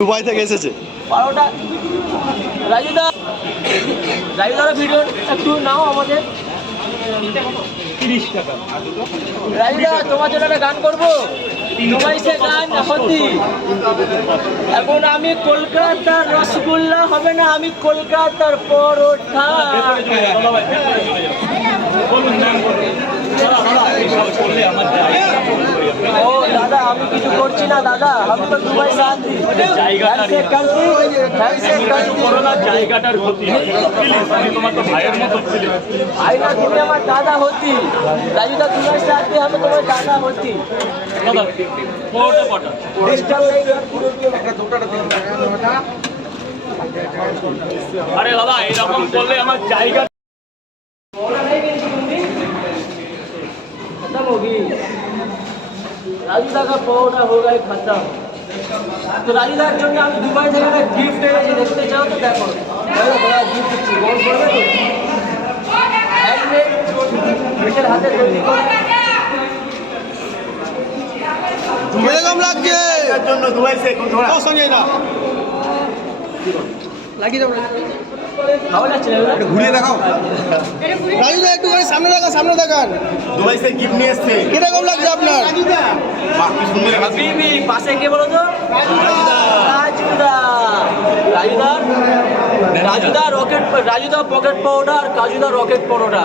Dubai থেকে এসেছে। রাজুদার video একটু নাও আমাদের 30 টাকা। রাজুদা তোমার জন্য একটা গান করবো, দুবাই সে গান হতি। এখন আমি কলকাতার রসগোল্লা হবে না, আমি কলকাতার পরোঠা। ও দাদা আমি কিছু করছি না দাদা, আমি তো দুবাই সে আছি। জায়গাটার ক্ষতি, আমি তোমার তো ভাইয়ের মতো ছিলি। ভাই না, তুমি আমার দাদা হতি। রাজুদা দুবাই সে আছি, আমি তোমার দাদা হতি। দাদা পরোটা কটা? আরে দাদা এরকম করলে আমার জায়গা खत्म होगी। राजूदा का परोठा होगा खत्म। तो राजूदार জন্য আমি দুবাই থেকে একটা গিফট এনেছি, দেখতে চাও তো দেখো। বড় গিফট দিচ্ছি, গোল করবে তো হ্যান্ডমেড, নিজের হাতে তৈরি করে। কিরকম লাগছে এর জন্য দুবাই সে কোন ধরা সঙ্গে না লাগিয়ে দাও, ভালো লাগছে না? ঘুরিয়ে দেখাও রাজুদা, একটু সামনে দেখান, সামনে দেখান। দুবাই সে গিফট নিয়ে এসেছে। কিরকম লাগছে আপনার? বাহ কি সুন্দর লাগছে। বিবি পাশে কে বলো তো? রাজুদা। রাজুদা রকেট, রাজুদা পকেট পরোটা আর কাজুদা রকেট পরোটা।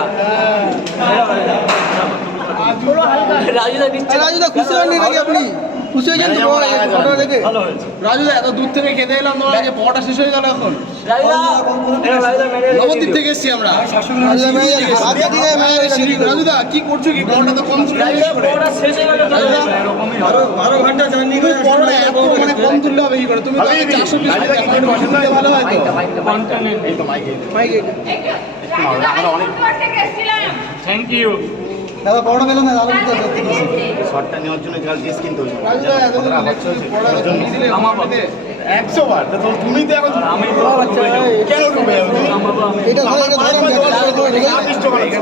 রাজুদা নিচ্ছে। রাজুদা খুশি হননি নাকি আপনি? খুশি হয়েছেন তো ফটো দেখে? ভালো হয়েছে। রাজুদা এত দূর থেকে খেতে এলাম, তোমার কাছে পড়াটা শেষ হয়ে গেল এখন। নবদ্বীপ থেকে এসেছি আমরা। রাজুদা কি করছো, কি পড়াটা তো কম ছিল। বারো ঘন্টা জার্নি করে পড়াটা এত মানে কম তুললে হবে কি করে? তুমি তো 400 পিস ভালো হয় তো। এই তো মাইকে আমরা অনেক থ্যাংক ইউ। দাদা পড়া পেলাম না, দাদা শর্টটা নেওয়ার জন্য কাল ড্রেস কিনতে হয়েছে। রাজুদা এতদিন আমার বাবা 100 বার তো তুমি তো এখন আমি কেন ডুবে যাও তুমি? এটা ধরে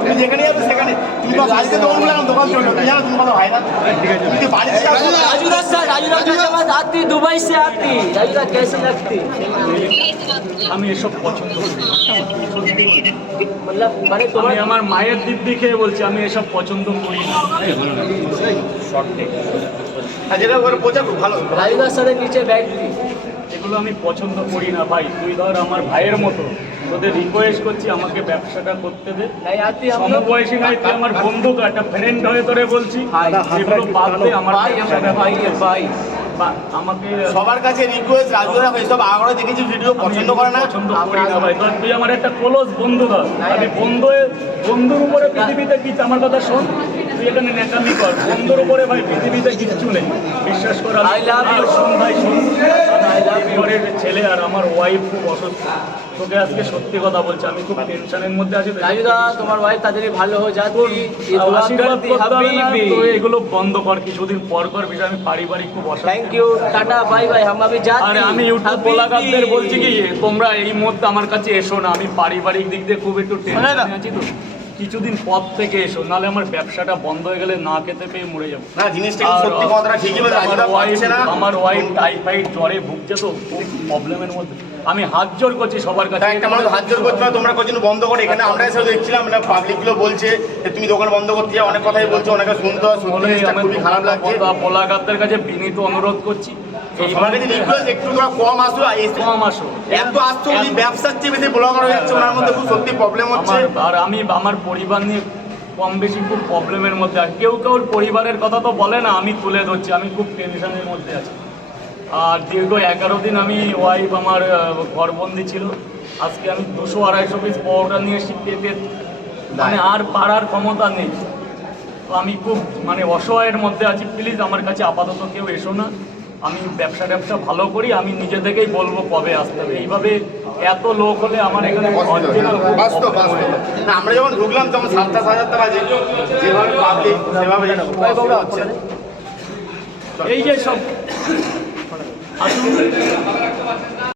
তুমি যেখানে যাবে সেখানে তুমি তো আজকে দৌড় বললাম দোকান চলে তুমি জানো তুমি কত ভাইরাল তুমি তো বাড়িতে যাও। राजूदा सर, राजूदा के बाद आती दुबई से आती। राजूदा कैसी लगती? আমি এসব পছন্দ করি না। मतलब মানে আমি তোমার আমার মায়ের দিব্যি খেয়ে বলছি আমি এসব পছন্দ করি না। আর যেটা ওর বোঝা খুব ভালো। राजूदा सर नीचे बैठती। এগুলো আমি পছন্দ করি না ভাই। তুই ধর আমার ভাইয়ের মতো, তোদের রিকোয়েস্ট করছি আমাকে ব্যবসাটা করতে দে। नहीं आती हम लोग। সমবয়সী ভাই, তুই আমার বন্ধু, তো একটা ফ্রেন্ড হয়ে তোরে বলছি এগুলো বাদ দে। আমার भाई हमारा भाई है भाई। আমাকে সবার কাছে রিকোয়েস্ট রাজুরা এইসব আগে দেখেছি ভিডিও পছন্দ করে না। পছন্দ করি না ভাই। ধর তুই আমার একটা ক্লোজ বন্ধু, ধর আমি বন্ধুর উপরে পৃথিবীতে কিছু, আমার কথা শোন, তুই এখানে নেকামি কর, বন্ধুর উপরে ভাই পৃথিবীতে কিচ্ছু নেই, বিশ্বাস কর। I love you. শোন ভাই শোন, ঘরের ছেলে আর আমার ওয়াইফ খুব অসুস্থ। তোকে আজকে সত্যি কথা বলছি, আমি খুব টেনশনের মধ্যে আছি। राजूदा तुम्हारा वाइफ तादेरी ভালো হয়ে যাতি। ये दुआ আশীর্বাদ करती করতে হবে না, हबीबी। তো এগুলো বন্ধ কর, কিছুদিন পর বিষয়। আমি পারিবারিক খুব অসুস্থ। Thank you, tata bye bye, हम अभी जाते। আরে আমি ইউটিউব বলাগারদের বলছি কি, তোমরা এই মুহূর্তে আমার কাছে এসো না, আমি পারিবারিক দিক দিয়ে খুব একটু টেনশনে আছি, তো কিছুদিন পর থেকে এসো, নাহলে আমার ব্যবসাটা বন্ধ হয়ে গেলে না খেতে পেয়ে মরে যাবো। না জিনিসটা কিন্তু সত্যি কথাটা ঠিকই বলে রাজুরা পাচ্ছে না। আমার ওয়াইফ টাইফাইড জ্বরে ভুগছে, তো খুব প্রবলেমের মধ্যে। আমি হাত জোর করছি সবার কাছে। একটা মানুষ হাত জোর করছে না, তোমরা কোচিন বন্ধ করে। এখানে আমরা এসে দেখছিলাম না, পাবলিক গুলো বলছে যে তুমি দোকান বন্ধ করতে যাও, অনেক কথাই বলছো, অনেকে শুনতে হয়, সত্যি জিনিসটা খুবই খারাপ লাগছে। পোলাগারদের কাছে বিনীত অনুরোধ করছি, তো সবার কাছে রিকোয়েস্ট একটু তোমরা কম আসো। কম আসো। এত আসছো উনি ব্যবসার চেয়ে বেশি ব্লগার হয়ে যাচ্ছে, ওনার মধ্যে খুব সত্যি প্রবলেম হচ্ছে। আমি আমার পরিবার নিয়ে কম বেশি খুব প্রবলেমের মধ্যে আর কেউ কেউর পরিবারের কথা তো বলে না, আমি তুলে ধরছি। আমি খুব টেনশনের মধ্যে আছি। আর দীর্ঘ 11 দিন আমি ওয়াইফ আমার ঘরবন্দি ছিল। আজকে আমি 200-250 পিস পরোটা নিয়ে এসে পেতে, মানে আর পাড়ার ক্ষমতা নেই। তো আমি খুব মানে অসহায়ের মধ্যে আছি। প্লিজ আমার কাছে আপাতত কেউ এসো না। আমি ব্যবসা ভালো করি, আমি নিজে থেকেই বলবো কবে আসতে হবে। এইভাবে এত লোক হলে আমার এখানে বাস্তব না, আমরা যখন ঢুকলাম তখন 7-10 টাকা যেভাবে পাবলিক সেভাবে হচ্ছে। এই যে সব আসুন।